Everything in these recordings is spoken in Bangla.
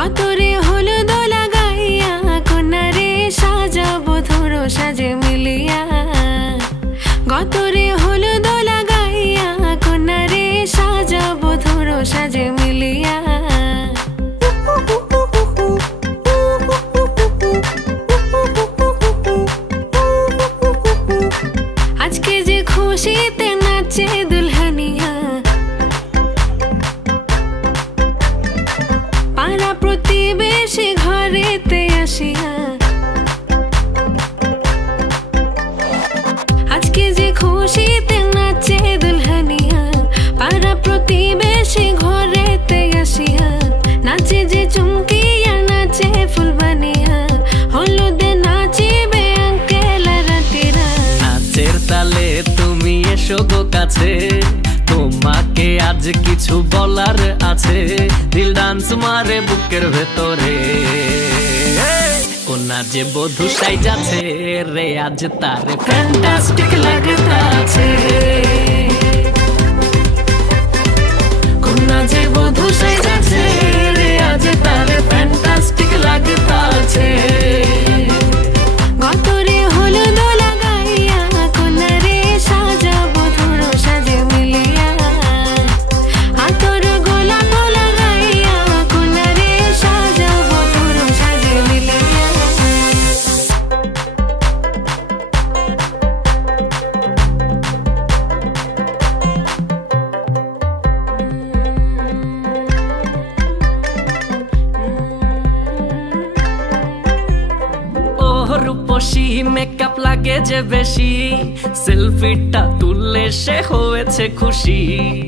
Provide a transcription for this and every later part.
গতরে হলুদ লাগাইয়া কন্যারে সাজাবো ধরো সাজে মিলিয়া। গতরে হলুদ লাগাইয়া কন্যারে সাজাবো ধরো সাজে মিলিয়া। আজকে যে খুশিতে নাচে দুলহানিয়া, পাড়া প্রতিবেশী ঘরেতে আসিয়া। আজকে যে খুশিতে নাচে দুলহানিয়া, পাড়া প্রতিবেশী ঘরেতে আসিয়া। নাচে যে চুমকিয়া নাচে ফুলবানিয়া, হলুদে নাচিবে আঙ্কেল রাতিরা। নাচের তালে তুমি এসো গো কাছে, তোমাকে আজ কিছু বলার আছে। দিল ডান্স মারে বুকের ভেতরে, কোনা যে বধূ সাইজাছে রে আজ তার ফ্যান্টাস্টিক লাগতাছে। কোনা যে বধূ সাইজাছে রে আজ তার ফ্যান্টাস্টিক লাগতাছে। গতরে হলুদ লাগাইয়া কন্যারে সাজাবো ধরো সাজে মিলিয়া। আতর গোলাপ লাগাইয়া কন্যারে সাজাবো ধরো সাজে মিলিয়া। রূপসী মেকআপ লাগে যে বেশি, সেলফিটা তুললে সে হয়েছে খুশি।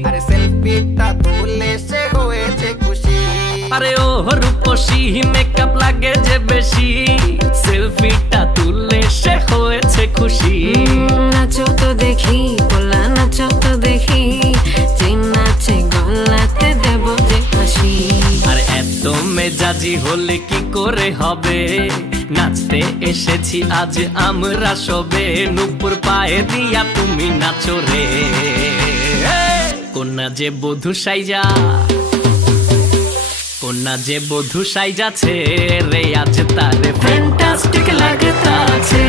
আরে সেলফিটা তুললে সে হয়েছে খুশি। আরে ও রূপসী মেকআপ লাগে যে বেশি, সেলফিটা তুললে সে হয়েছে খুশি। নাচো তো দেখি পোলা নাচো তো দেখি, যে নাচে গলাতে দেব যে হাসি। আর এত মেজাজি হলে কি করে হবে, নাচতে এসেছি আজ আমরা সবে। নুপুর পায়ে দিয়া তুমি নাচো রে, কোনা যে বধূ সাইজা, কোনা যে বধূ সাইজাছে রে আজ তার ফ্যান্টাস্টিক লাগতাছে।